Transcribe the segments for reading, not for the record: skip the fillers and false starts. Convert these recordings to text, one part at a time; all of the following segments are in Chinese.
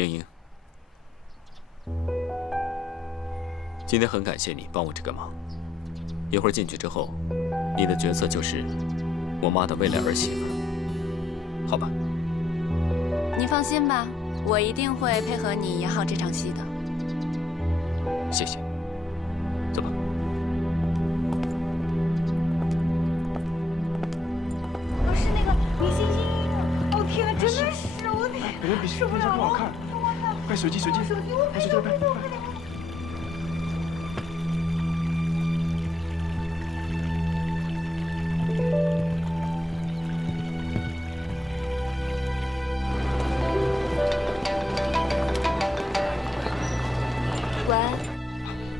英英，今天很感谢你帮我这个忙。一会儿进去之后，你的角色就是我妈的未来儿媳妇，好吧？你放心吧，我一定会配合你演好这场戏的。谢谢。走吧。我是那个明星英英。哦天哪，真的是我得受不了了！不好看，快手机，快手机拍。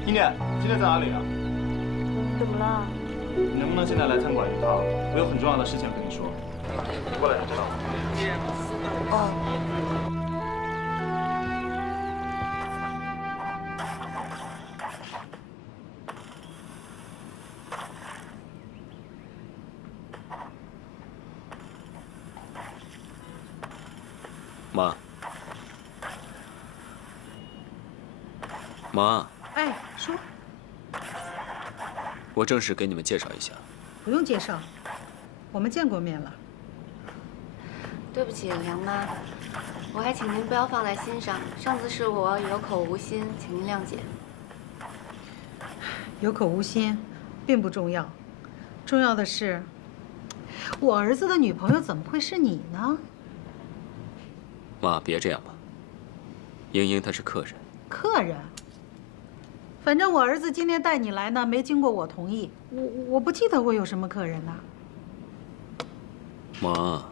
英念，今天在哪里啊？怎么了？你能不能现在来餐馆一趟？我有很重要的事情要跟你说。你过来就知道。妈。 妈，哎，说，我正式给你们介绍一下。不用介绍，我们见过面了。对不起，梁妈，我还请您不要放在心上。上次是我有口无心，请您谅解。有口无心，并不重要，重要的是，我儿子的女朋友怎么会是你呢？妈，别这样吧。英英她是客人。客人。 反正我儿子今天带你来呢，没经过我同意，我不记得我有什么客人呐。妈，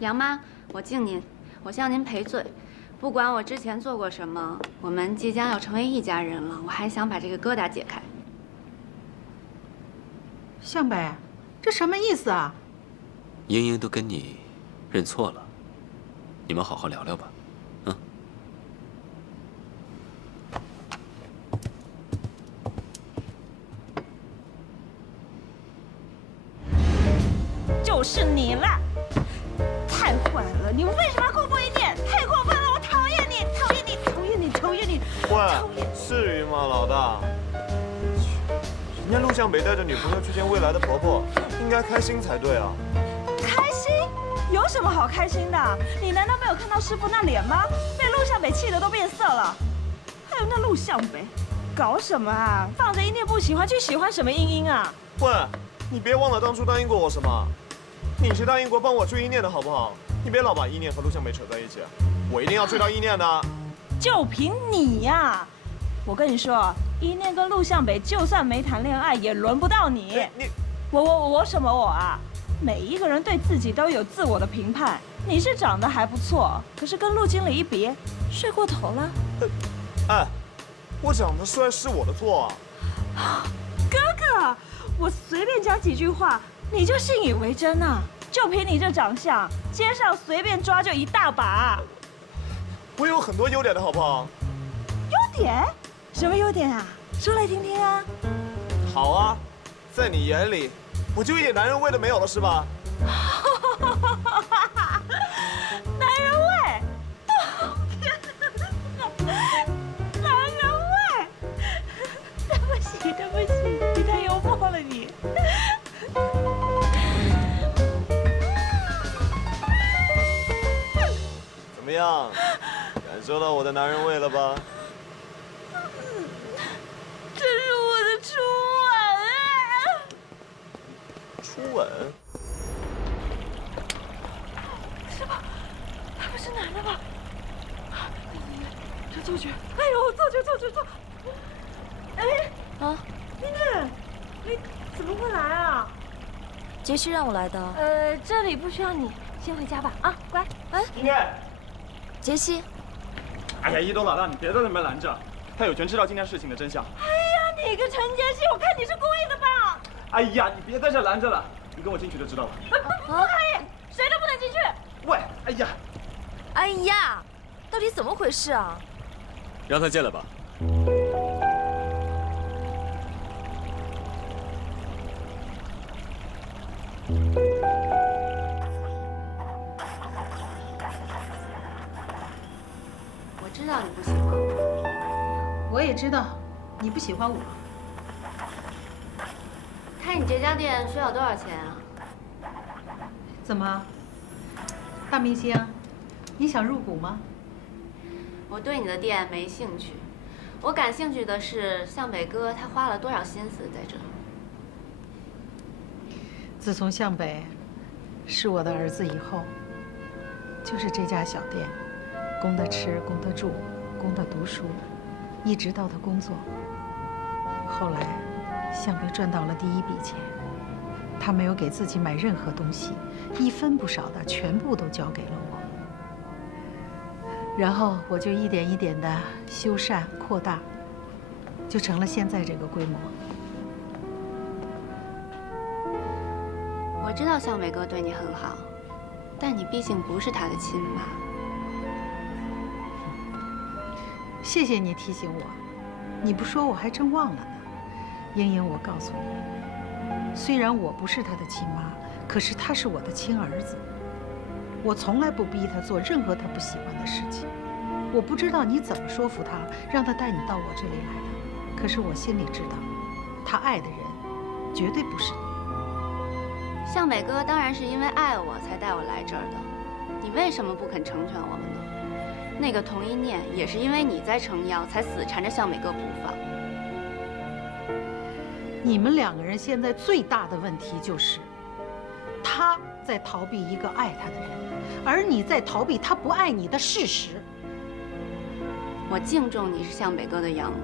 梁妈，我敬您，我向您赔罪。不管我之前做过什么，我们即将要成为一家人了，我还想把这个疙瘩解开。 向北，这什么意思啊？英英都跟你认错了，你们好好聊聊吧，嗯。就是你了，太坏了！你为什么要辜负一念？太过分了！我讨厌你，讨厌你，讨厌你，讨厌你！喂，至于吗，老大？ 人家陆向北带着女朋友去见未来的婆婆，应该开心才对啊！开心？有什么好开心的？你难道没有看到师傅那脸吗？被陆向北气得都变色了。还有那陆向北，搞什么啊？放着一念不喜欢，去喜欢什么英英啊？喂，你别忘了当初答应过我什么？你是答应过帮我追一念的好不好？你别老把一念和陆向北扯在一起，我一定要追到一念的。就凭你呀！我跟你说。 一念跟陆向北就算没谈恋爱，也轮不到你。我什么我啊？每一个人对自己都有自我的评判。你是长得还不错，可是跟陆经理一比，睡过头了。哎，我长得帅是我的错啊！哥哥，我随便讲几句话，你就信以为真啊？就凭你这长相，街上随便抓就一大把。我有很多优点的好不好？优点？ 什么优点啊？说来听听啊！好啊，在你眼里，我就一点男人味都没有了是吧？男人味！天哪！男人味！对不起，对不起，你太幽默了你。怎么样？感受到我的男人味了吧？ 这是我的初吻。初吻？是吧？他们是男的吧？这错觉！哎呦，错觉！哎，啊，妮妮，你怎么会来啊？杰西让我来的。这里不需要你，先回家吧。啊，乖。哎，英念，杰西。哎呀，一东老大，你别在那边拦着，他有权知道今天事情的真相。哎呀，你个陈杰西，我看你是故意的吧？哎呀，你别在这拦着了，你跟我进去就知道了。不可以，谁都不能进去。喂，哎呀，哎呀，到底怎么回事啊？让他进来吧。我知道你不喜欢我，我也知道你不喜欢我。开你这家店需要多少钱啊？怎么，大明星，你想入股吗？我对你的店没兴趣，我感兴趣的是向北哥他花了多少心思在这。自从向北是我的儿子以后，就是这家小店，供他吃，供他住，供他读书，一直到他工作。后来，向北赚到了第一笔钱，他没有给自己买任何东西，一分不少的全部都交给了我。然后我就一点一点的修缮扩大，就成了现在这个规模。我知道向北哥对你很好，但你毕竟不是他的亲妈。谢谢你提醒我，你不说我还真忘了呢。英英，我告诉你，虽然我不是他的亲妈，可是他是我的亲儿子。我从来不逼他做任何他不喜欢的事情。我不知道你怎么说服他，让他带你到我这里来的。可是我心里知道，他爱的人绝对不是你。向北哥当然是因为爱我才带我来这儿的，你为什么不肯成全我们呢？那个童一念也是因为你在撑腰，才死缠着向北哥不放。你们两个人现在最大的问题就是，他在逃避一个爱他的人，而你在逃避他不爱你的事实。我敬重你是向北哥的养母，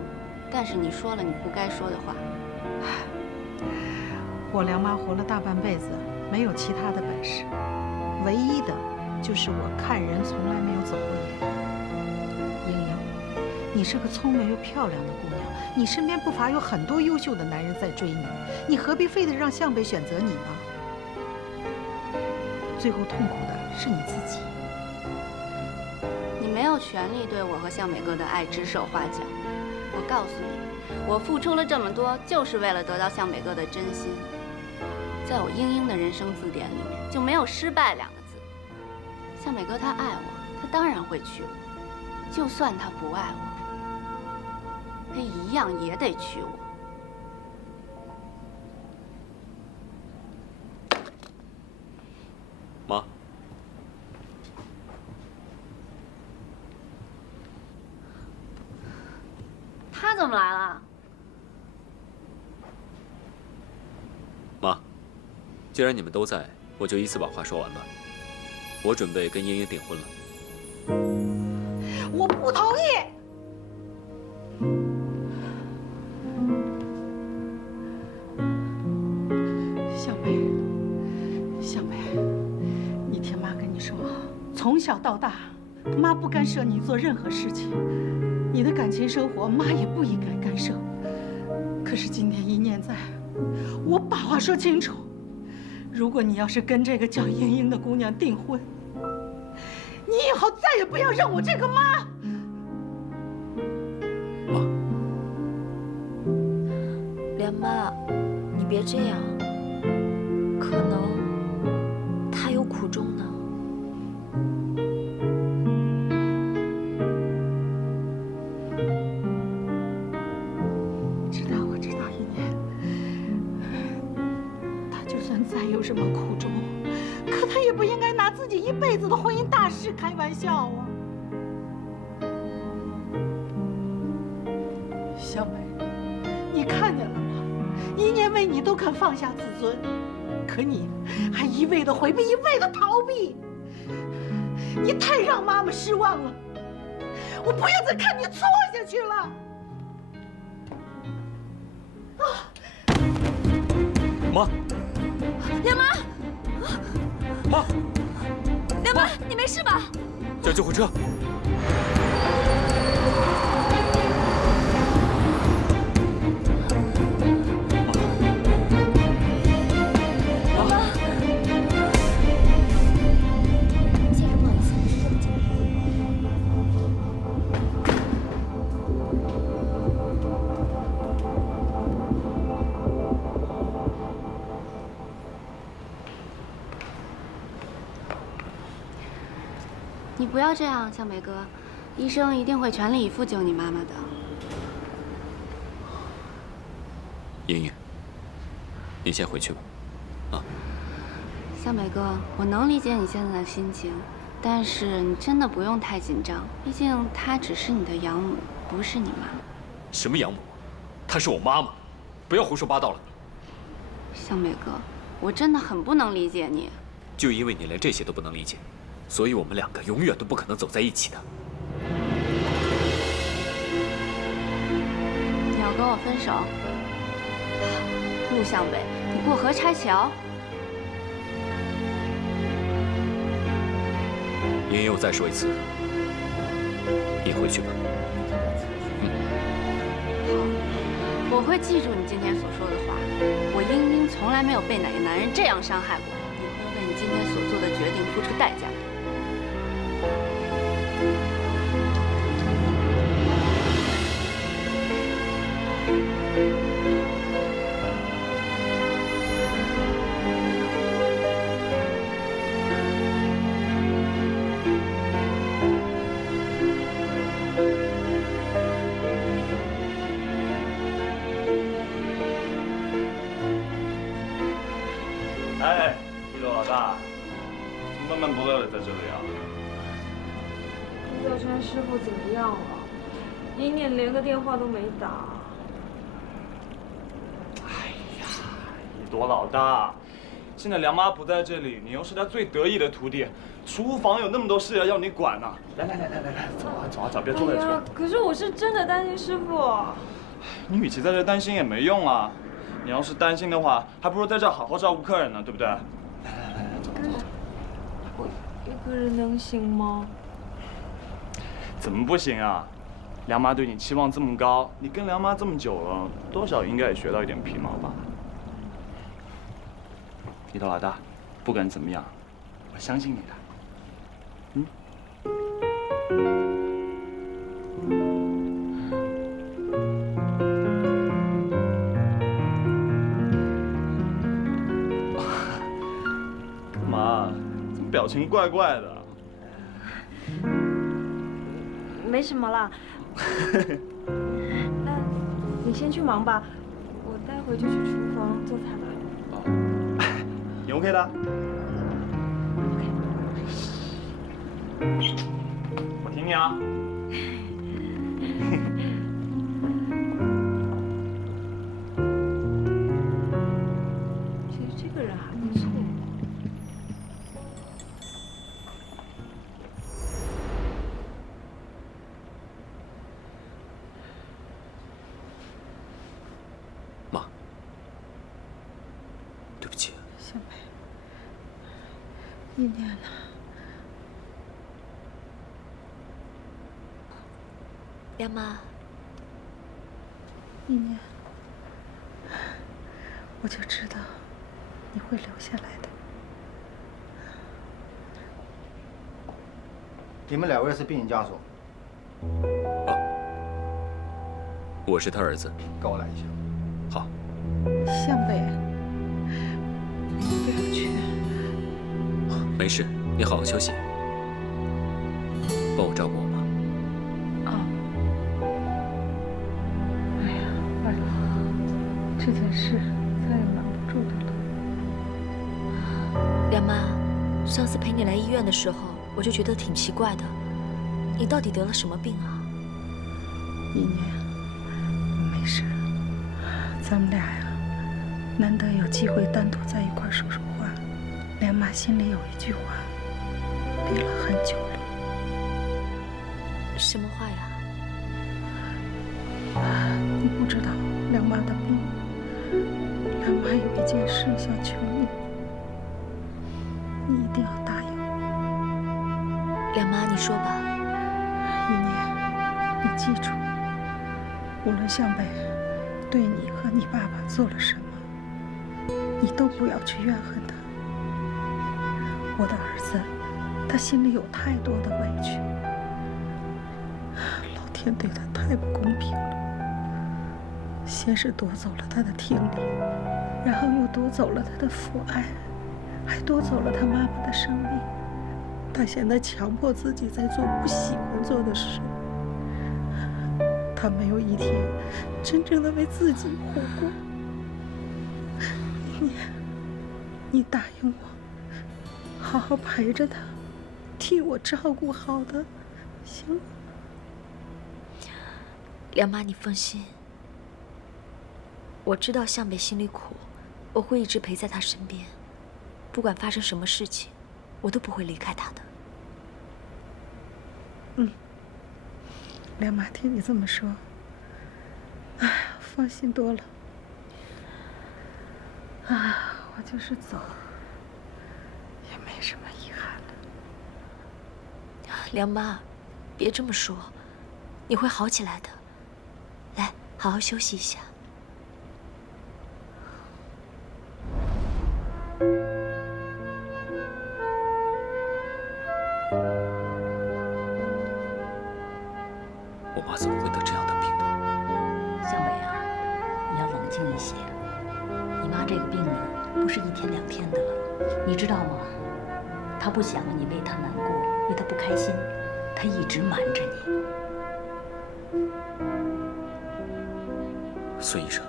但是你说了你不该说的话。我梁妈活了大半辈子，没有其他的本事，唯一的就是我看人从来没有走过眼。英英，你是个聪明又漂亮的姑娘，你身边不乏有很多优秀的男人在追你，你何必非得让向北选择你呢？最后痛苦的是你自己。你没有权利对我和向北哥的爱指手画脚。我告诉你，我付出了这么多，就是为了得到向北哥的真心。在我英英的人生字典里面，就没有失败两个字。向北哥他爱我，他当然会娶我；就算他不爱我，他一样也得娶我。妈，他怎么来了？妈，既然你们都在，我就依次把话说完吧。我准备跟英英订婚了。我不同意。向北，向北，你听妈跟你说，从小到大，妈不干涉你做任何事情，你的感情生活，妈也不应该干涉。可是今天一念在，我把话说清楚。如果你要是跟这个叫英英的姑娘订婚，你以后再也不要认我这个妈。妈，莲妈，你别这样，可能他有苦衷呢。我知道，一念，他就算再有什么苦衷，可他也不应该拿自己一辈子的婚姻大事开玩笑啊。小美，你看见了吗？一念为你都肯放下自尊，可你还一味的回避，一味的逃避，你太让妈妈失望了。我不要再看你错下去了。妈，莲妈，妈，莲妈，你没事吧？叫救护车。先生，不好意思，是这么讲。你不要这样，向北哥，医生一定会全力以赴救你妈妈的。莹莹，你先回去吧。啊，向北哥，我能理解你现在的心情，但是你真的不用太紧张，毕竟她只是你的养母，不是你妈。什么养母？她是我妈妈，不要胡说八道了。向北哥，我真的很不能理解你。就因为你连这些都不能理解，所以我们两个永远都不可能走在一起的。你要跟我分手？陆向北，你过河拆桥。莹莹，我再说一次，你回去吧。好，我会记住你今天所说的话。我英英从来没有被哪个男人这样伤害过，你会为你今天所做的决定付出代价。哎，一楼老大，闷闷不乐的在这里啊？药川师傅怎么样了？一念连个电话都没打。哎呀，一朵老大，现在梁妈不在这里，你又是她最得意的徒弟，厨房有那么多事要你管呢。来，走啊走啊走，别坐在这。可是我是真的担心师傅。你与其在这担心也没用啊。你要是担心的话，还不如在这好好照顾客人呢，对不对？来，走。我一个人能行吗？怎么不行啊？梁妈对你期望这么高，你跟梁妈这么久了，多少应该也学到一点皮毛吧？一头老大，不管怎么样，我相信你的。表情怪怪的。没什么啦。那你先去忙吧，我待会就去厨房做菜了。你 OK 的？我听你啊。其实这个人还不错。妈，对不起。向北，一年了。梁妈，一年，我就知道你会留下来的。你们两位是病人家属？我是他儿子。跟我来一下。好。向北，不要去。没事，你好好休息，帮我照顾我妈。哎呀，二老，这件事再也瞒不住的了。梁妈，上次陪你来医院的时候，我就觉得挺奇怪的，你到底得了什么病啊？一年，没事，咱们俩呀，难得有机会单独在一块说说话。梁妈心里有一句话，憋了很久了。什么话呀？你不知道梁妈的病，梁妈有一件事想求你，你一定要答应。梁妈，你说吧。一年，你记住，无论向北对你和你爸爸做了什么，你都不要去怨恨他。我的儿子，他心里有太多的委屈，老天对他太不公平了。先是夺走了他的听力，然后又夺走了他的父爱，还夺走了他妈妈的生命。他现在强迫自己在做不喜欢做的事，他没有一天真正的为自己活过。你答应我，好好陪着他，替我照顾好他，行吗？梁妈，你放心，我知道向北心里苦，我会一直陪在他身边，不管发生什么事情，我都不会离开他的。梁妈，听你这么说，哎，放心多了。啊，我就是走，也没什么遗憾了。梁妈，别这么说，你会好起来的。来，好好休息一下。我妈怎么会得这样的病呢？向北啊，你要冷静一些。你妈这个病呢，不是1天2天的了，你知道吗？她不想你为她难过，为她不开心，她一直瞒着你。孙医生，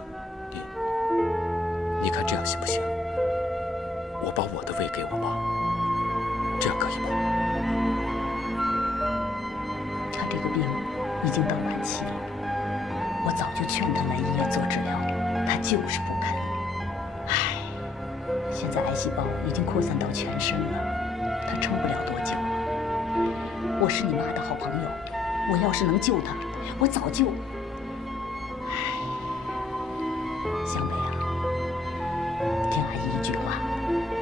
你看这样行不行？我把我的胃给我妈，这样可以吗？她这个病已经到晚期了，我早就劝她来医院做治疗，她就是不肯。唉，现在癌细胞已经扩散到全身了，她撑不了多久。我是你妈的好朋友，我要是能救她，我早就……向北啊，听阿姨一句话，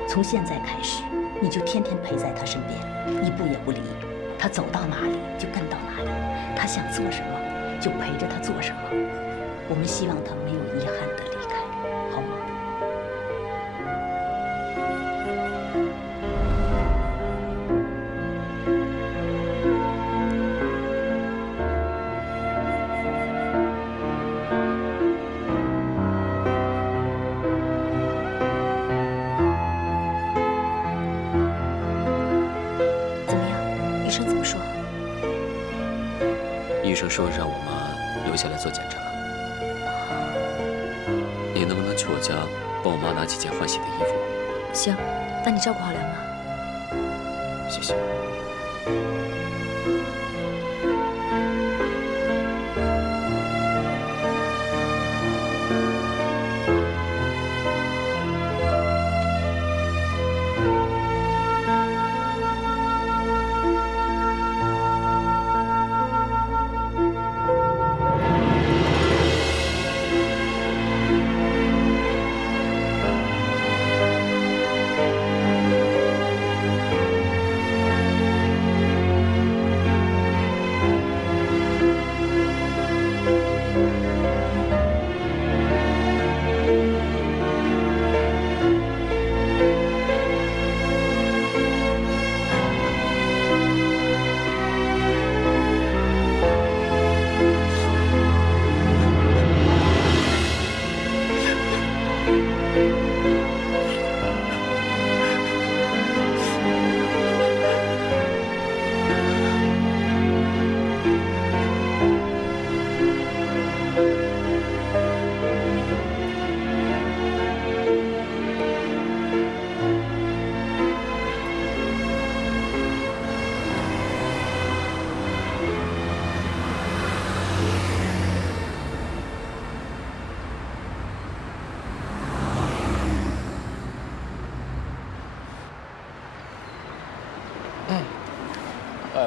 从现在开始，你就天天陪在她身边，一步也不离。她走到哪里就跟到哪里，她想做什么就陪着她做什么。我们希望她没有遗憾的离开，好吗？怎么样？医生怎么说？医生说让我妈留下来做检查。你能不能去我家帮我妈拿几件换洗的衣服？行，那你照顾好梁妈。谢谢。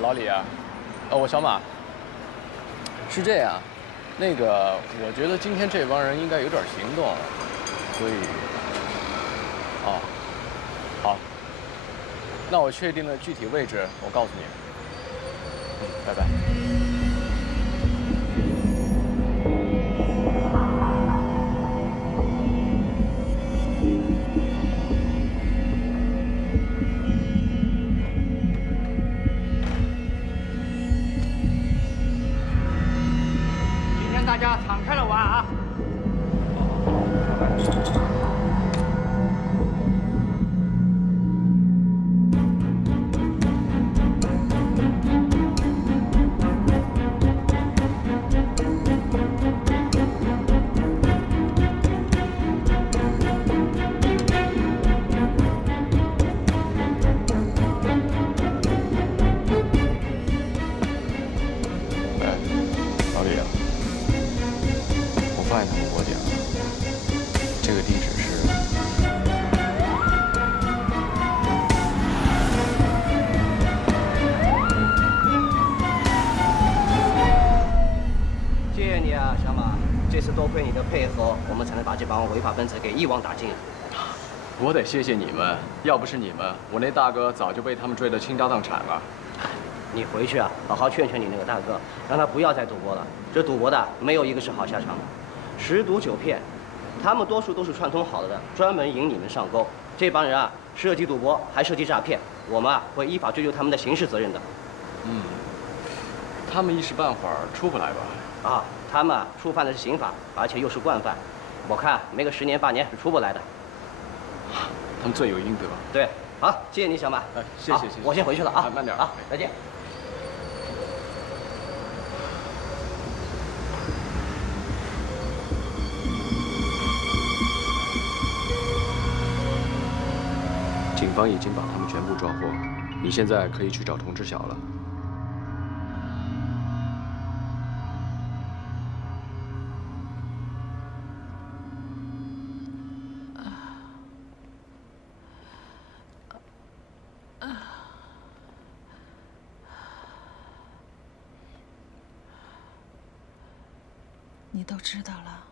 老李啊，我小马。是这样，那个，我觉得今天这帮人应该有点行动，所以，哦，好，那我确定了具体位置，我告诉你。拜拜。大家敞开了玩啊！的配合，我们才能把这帮违法分子给一网打尽。我得谢谢你们，要不是你们，我那大哥早就被他们追得倾家荡产了。你回去啊，好好劝劝你那个大哥，让他不要再赌博了。这赌博的没有一个是好下场的，10赌9骗，他们多数都是串通好了的，专门引你们上钩。这帮人啊，涉及赌博还涉及诈骗，我们啊会依法追究他们的刑事责任的。他们一时半会儿出不来吧？啊，他们啊触犯的是刑法，而且又是惯犯，我看没个10年8年是出不来的。他们罪有应得。对，好，谢谢你，小马。谢谢。我先回去了啊，慢点啊，再见。警方已经把他们全部抓获，你现在可以去找童知晓了。你都知道了。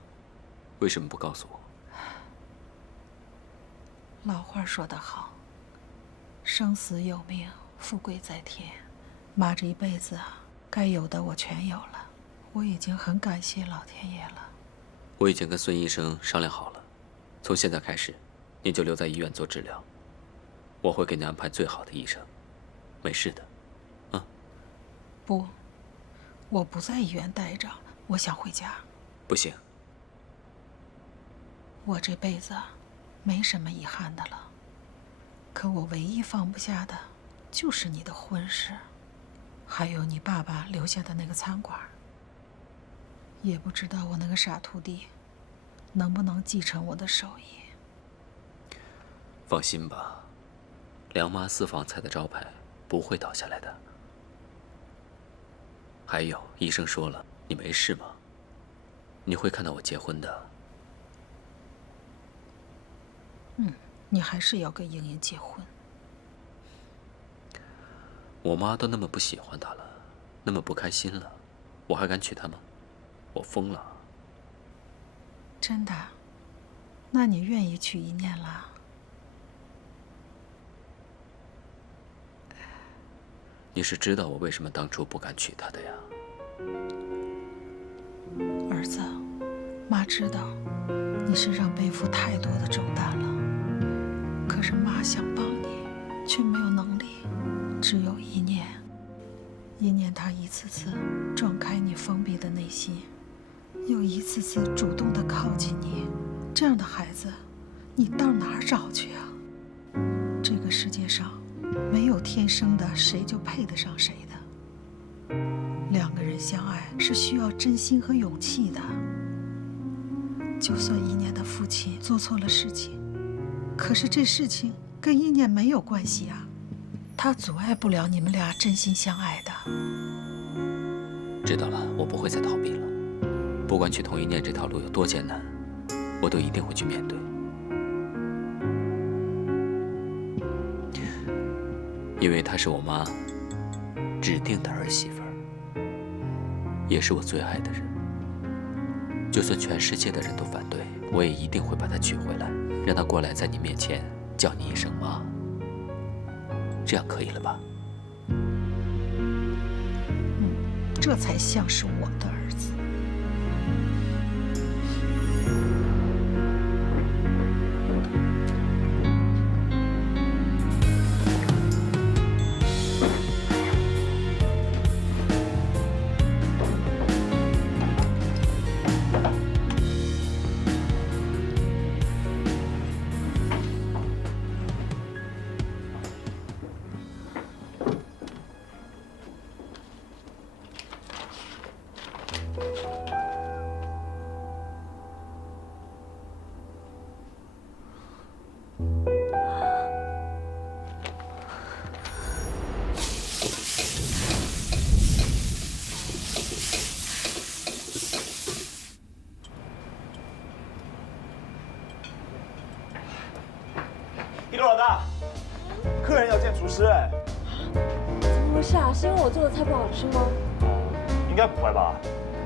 为什么不告诉我？老话说得好，生死有命，富贵在天。妈这一辈子啊，该有的我全有了，我已经很感谢老天爷了。我已经跟孙医生商量好了，从现在开始，你就留在医院做治疗，我会给你安排最好的医生，没事的，啊？不，我不在医院待着，我想回家。不行，我这辈子没什么遗憾的了，可我唯一放不下的，就是你的婚事，还有你爸爸留下的那个餐馆。也不知道我那个傻徒弟，能不能继承我的手艺。放心吧，梁妈私房菜的招牌不会倒下来的。还有，医生说了，你没事吗？你会看到我结婚的。你还是要跟莹莹结婚。我妈都那么不喜欢他了，那么不开心了，我还敢娶她吗？我疯了。真的？那你愿意娶一念了？你是知道我为什么当初不敢娶她的呀？儿子，妈知道你身上背负太多的重担了，可是妈想帮你，却没有能力。只有一念，一念他一次次撞开你封闭的内心，又一次次主动地靠近你，这样的孩子，你到哪儿找去啊？这个世界上没有天生的谁就配得上谁的。两个人相爱是需要真心和勇气的。就算一念的父亲做错了事情，可是这事情跟一念没有关系啊，他阻碍不了你们俩真心相爱的。知道了，我不会再逃避了。不管去同一念这条路有多艰难，我都一定会去面对。因为她是我妈指定的儿媳妇儿，也是我最爱的人。就算全世界的人都反对，我也一定会把她娶回来，让她过来在你面前叫你一声妈。这样可以了吧？这才像是我的儿子。一楼老大，客人要见厨师哎。怎么回事啊？是因为我做的菜不好吃吗？应该不会吧？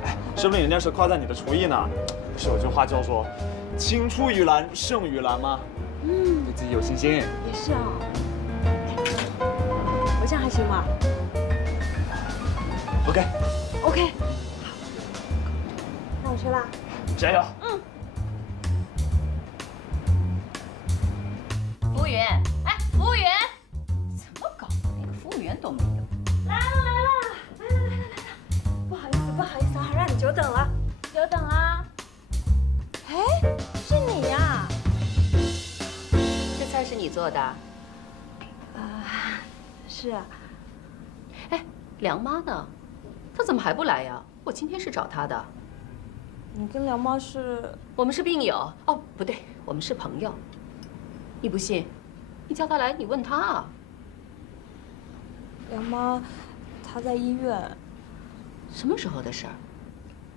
哎，说不定人家是夸赞你的厨艺呢。不是有句话叫做“青出于蓝胜于蓝”吗？对自己有信心。也是啊。我这样还行吗 OK。OK。那我去啦。加油。服务员，哎，服务员，怎么搞的？连个服务员都没有。来了，不好意思啊，让你久等了，久等啦。哎，是你呀？这菜是你做的？是啊。哎，梁妈呢？她怎么还不来呀？我今天是找她的。你跟梁妈是？我们是病友。哦，不对，我们是朋友。你不信，你叫她来，你问她啊。梁妈，她在医院。什么时候的事儿？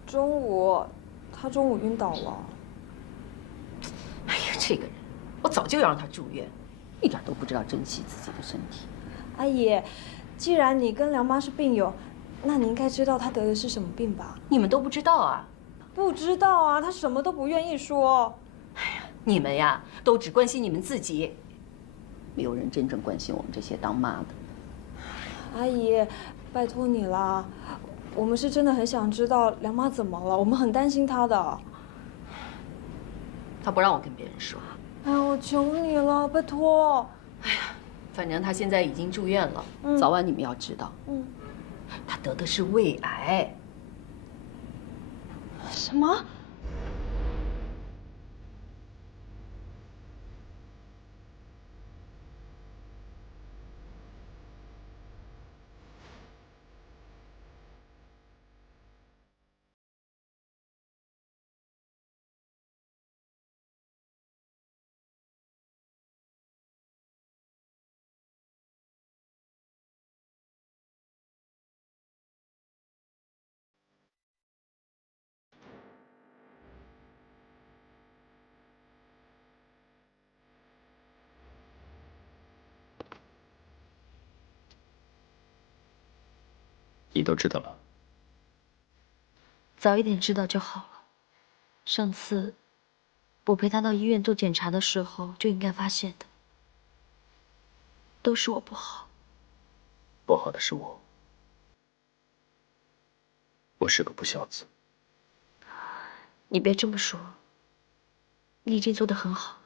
中午，她中午晕倒了。哎呀，这个人，我早就要让她住院，一点都不知道珍惜自己的身体。阿姨，既然你跟梁妈是病友，那你应该知道她得的是什么病吧？你们都不知道啊？不知道啊，她什么都不愿意说。哎呀，你们呀，都只关心你们自己，没有人真正关心我们这些当妈的。阿姨，拜托你啦，我们是真的很想知道梁妈怎么了，我们很担心她的。她不让我跟别人说。哎呀，我求你了，拜托。哎呀，反正她现在已经住院了，早晚你们要知道。她得的是胃癌。什么？你都知道了？早一点知道就好了。上次我陪他到医院做检查的时候就应该发现的，都是我不好。不好的是我，我是个不孝子。你别这么说，你已经做得很好了。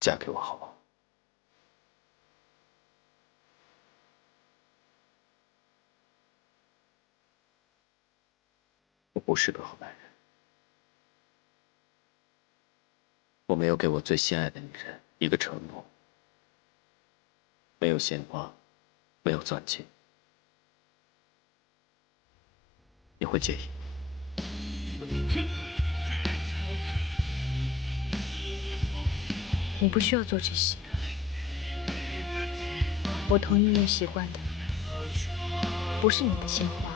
嫁给我好吗？我不是个好男人，我没有给我最心爱的女人一个承诺，没有鲜花，没有钻戒，你会介意？你不需要做这些，我同意你喜欢的不是你的鲜花，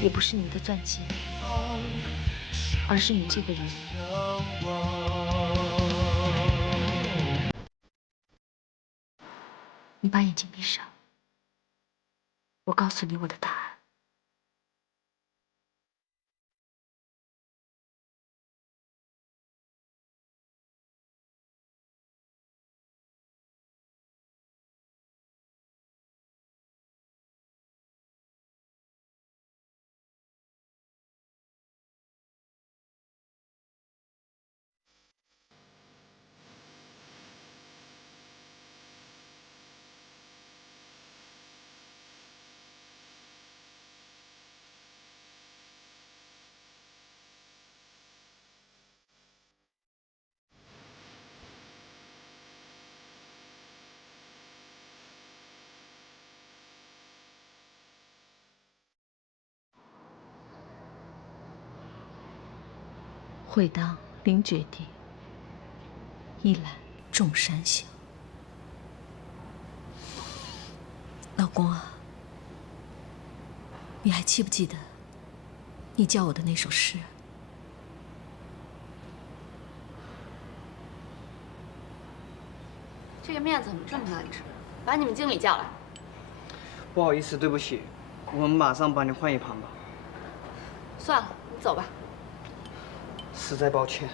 也不是你的钻戒，而是你这个人。你把眼睛闭上，我告诉你我的答案。会当凌绝顶，一览众山小。老公啊，你还记不记得你教我的那首诗？这面怎么这么难吃？把你们经理叫来。不好意思，对不起，我们马上帮你换一盘吧。算了，你走吧。实在抱歉。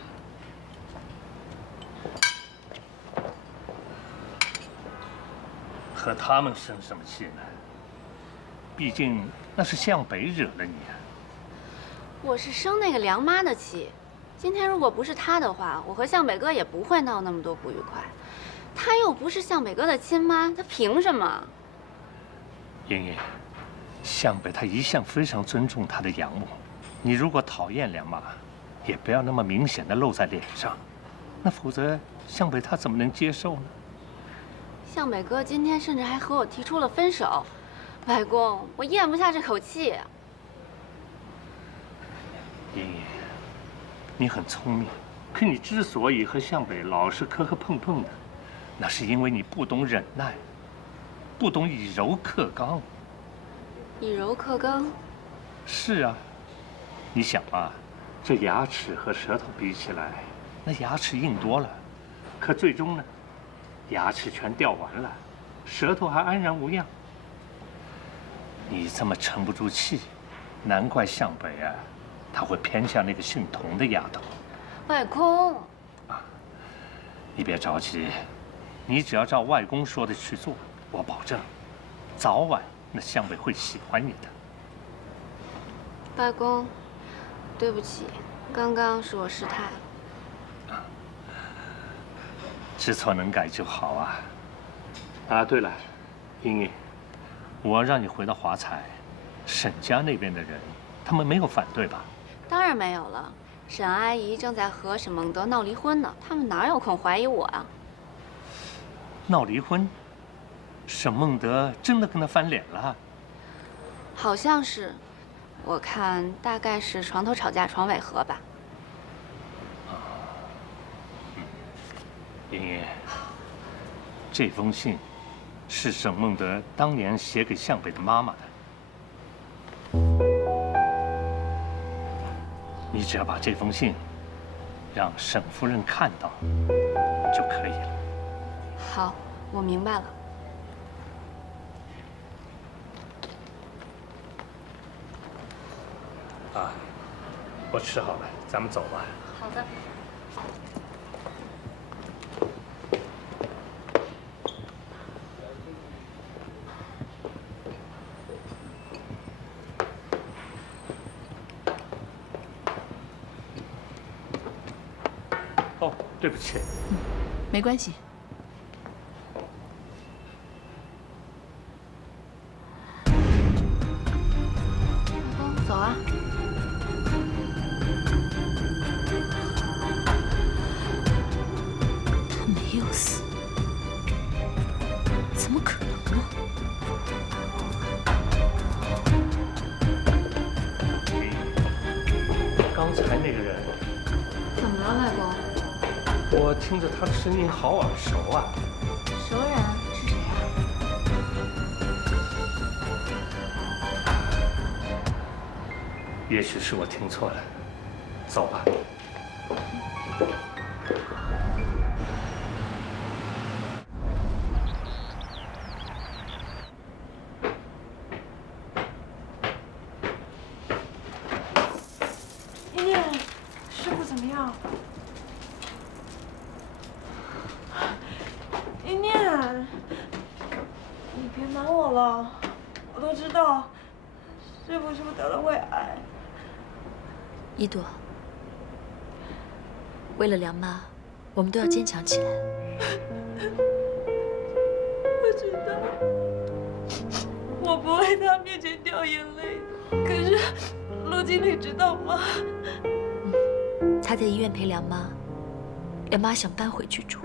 和他们生什么气呢？毕竟那是向北惹了你啊。我是生那个梁妈的气。今天如果不是她的话，我和向北哥也不会闹那么多不愉快。她又不是向北哥的亲妈，她凭什么？莹莹，向北他一向非常尊重他的养母。你如果讨厌梁妈，也不要那么明显的露在脸上，那否则向北他怎么能接受呢？向北哥今天甚至还和我提出了分手，外公，我咽不下这口气。莹莹，你很聪明，可你之所以和向北老是磕磕碰碰的，那是因为你不懂忍耐，不懂以柔克刚。以柔克刚？是啊，你想啊，这牙齿和舌头比起来，那牙齿硬多了，可最终呢？牙齿全掉完了，舌头还安然无恙。你这么沉不住气，难怪向北啊，他会偏向那个姓童的丫头。外公，你别着急，你只要照外公说的去做，我保证，早晚那向北会喜欢你的。外公，对不起，刚刚是我失态了。知错能改就好啊！啊，对了，莹莹，我让你回到华彩，沈家那边的人，他们没有反对吧？当然没有了，沈阿姨正在和沈孟德闹离婚呢，他们哪有空怀疑我啊？闹离婚？沈孟德真的跟他翻脸了？好像是，我看大概是床头吵架床尾和吧。莹莹，这封信是沈孟德当年写给向北的妈妈的。你只要把这封信让沈夫人看到就可以了。好，我明白了。啊，我吃好了，咱们走吧。好的。哦，对不起。没关系。老公，走啊。他没有死，怎么可能呢？刚才那个人，怎么了，外公？我听着他的声音好耳熟啊。熟人是谁啊？也许是我听错了，走吧。妮妮，师傅怎么样？妮妮，你别瞒我了，我都知道，师傅是不是得了胃癌？一朵，为了梁妈，我们都要坚强起来。我知道，我不会在他面前掉眼泪的。可是，陆经理知道吗？他在医院陪梁妈，梁妈想搬回去住。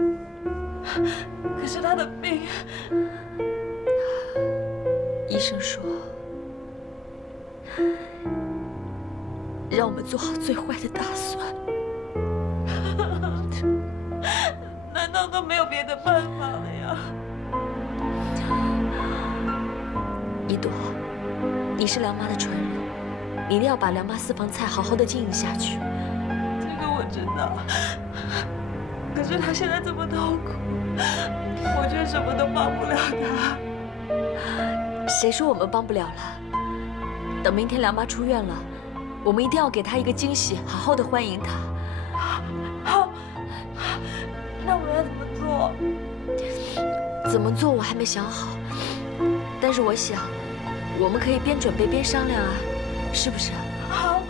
可是他的病，医生说，让我们做好最坏的打算。难道都没有别的办法了呀？一朵，你是梁妈的传人，你一定要把梁妈私房菜好好的经营下去。这个我知道，可是他现在这么痛苦。我却什么都帮不了他。谁说我们帮不了了？等明天梁妈出院了，我们一定要给她一个惊喜，好好的欢迎她。好，那我要怎么做？怎么做我还没想好，但是我想，我们可以边准备边商量啊，是不是？好，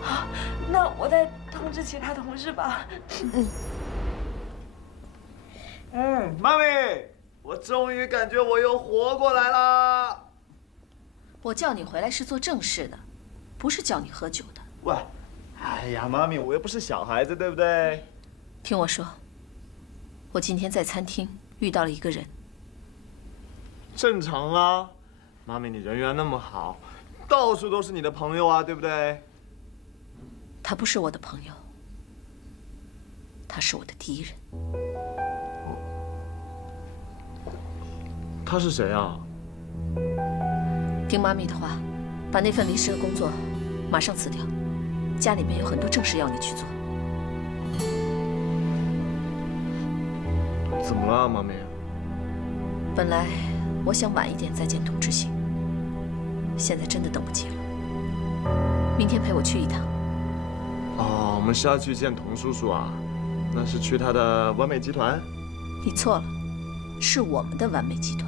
好，那我再通知其他同事吧。妈咪，我终于感觉我又活过来啦！我叫你回来是做正事的，不是叫你喝酒的。喂，哎呀，妈咪，我又不是小孩子，对不对？听我说，我今天在餐厅遇到了一个人。正常啊，妈咪，你人缘那么好，到处都是你的朋友啊，对不对？他不是我的朋友，他是我的敌人。他是谁啊？听妈咪的话，把那份临时的工作马上辞掉，家里面有很多正事要你去做。怎么了，妈咪？本来我想晚一点再见董志兴，现在真的等不及了。明天陪我去一趟。哦，我们是要去见童叔叔啊？那是去他的完美集团？你错了，是我们的完美集团。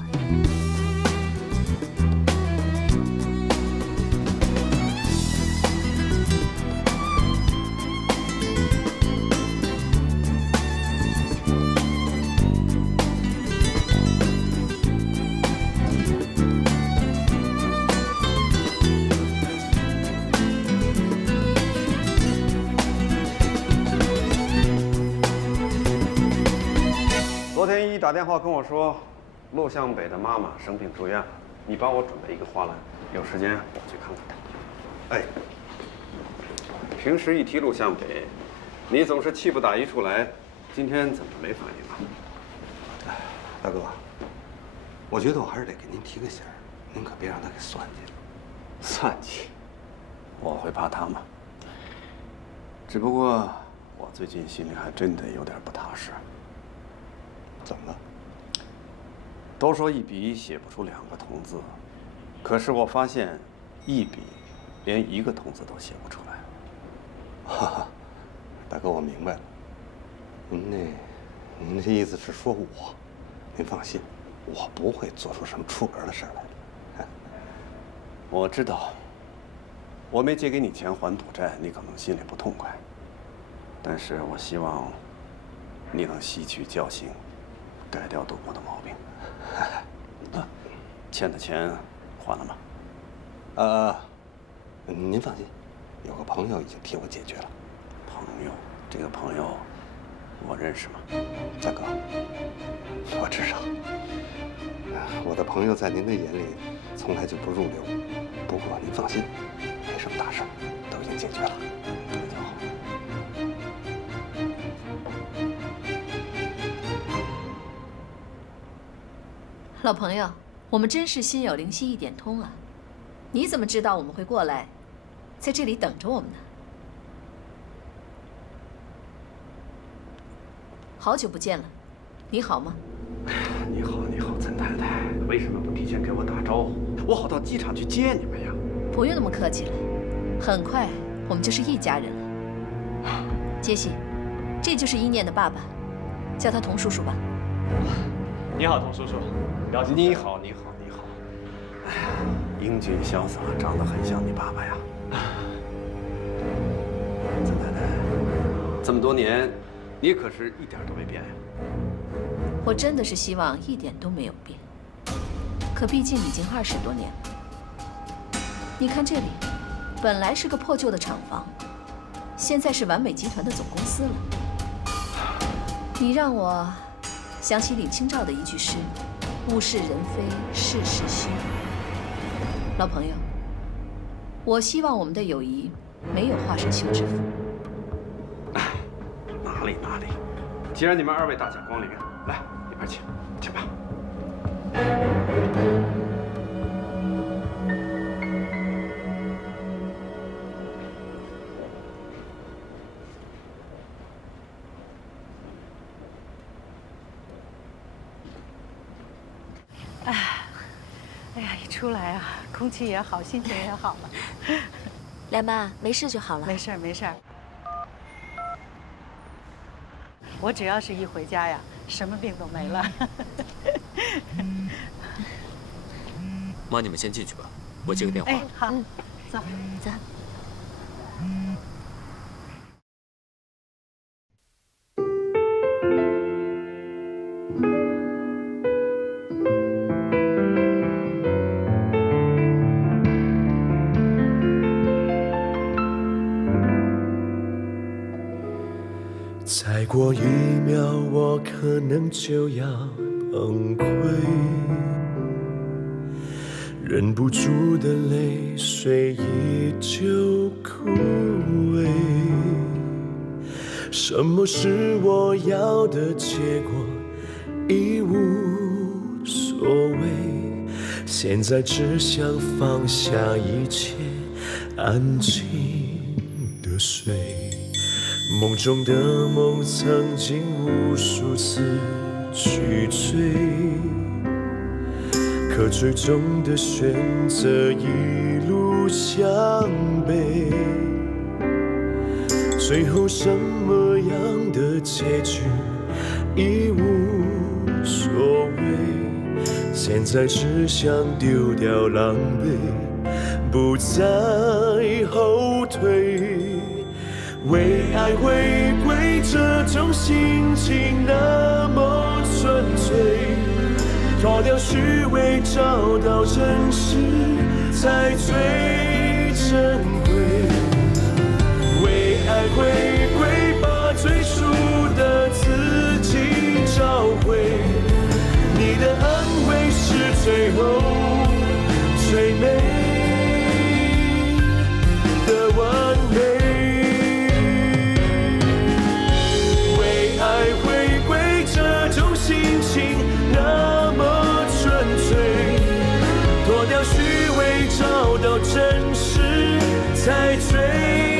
昨天打电话跟我说，陆向北的妈妈生病住院了，你帮我准备一个花篮，有时间我去看看她。哎，平时一提陆向北，你总是气不打一处来，今天怎么没反应啊？大哥，我觉得我还是得给您提个醒儿，您可别让他给算计了。算计？我会怕他吗？只不过我最近心里还真的有点不踏实。怎么了？都说一笔写不出2个同字，可是我发现，一笔连1个同字都写不出来。哈哈，大哥，我明白了。您这意思是说我？您放心，我不会做出什么出格的事来的。我知道，我没借给你钱还赌债，你可能心里不痛快。但是我希望你能吸取教训，改掉赌博的毛病。欠的钱还了吗？您放心，有个朋友已经替我解决了。朋友，这个朋友我认识吗？大哥，我知道，我的朋友在您的眼里从来就不入流。不过您放心，没什么大事，都已经解决了。这就好。老朋友，我们真是心有灵犀一点通啊！你怎么知道我们会过来，在这里等着我们呢？好久不见了，你好吗？你好，你好，陈太太，为什么不提前给我打招呼？我好到机场去接你们呀。不用那么客气了，很快我们就是一家人了。杰西，这就是一念的爸爸，叫他童叔叔吧。你好，童叔叔。你好，你好，你好。哎呀，英俊潇洒，长得很像你爸爸呀。曾太太，这么多年，你可是一点都没变呀。我真的是希望一点都没有变，可毕竟已经20多年了。你看这里，本来是个破旧的厂房，现在是完美集团的总公司了。你让我想起李清照的一句诗：“物是人非事事虚。”老朋友，我希望我们的友谊没有化身休止符。哪里哪里，既然你们2位大驾光临，来里边请，请吧。出来啊，空气也好，心情也好了。梁妈，没事就好了。没事儿，没事儿。我只要是一回家呀，什么病都没了。妈，你们先进去吧，我接个电话。哎，好，走，走。再过1秒，我可能就要崩溃，忍不住的泪水依旧枯萎。什么是我要的结果，已无所谓。现在只想放下一切，安静的睡。梦中的梦曾经无数次去追，可最终的选择一路向北。最后什么样的结局已无所谓，现在只想丢掉狼狈，不再后退。为爱回归这种心情那么纯粹，脱掉虚伪，找到真实才最珍贵。为爱回归，把最初的自己找回。你的安慰是最后最美的完美。心情那么纯粹，脱掉虚伪，找到真实才最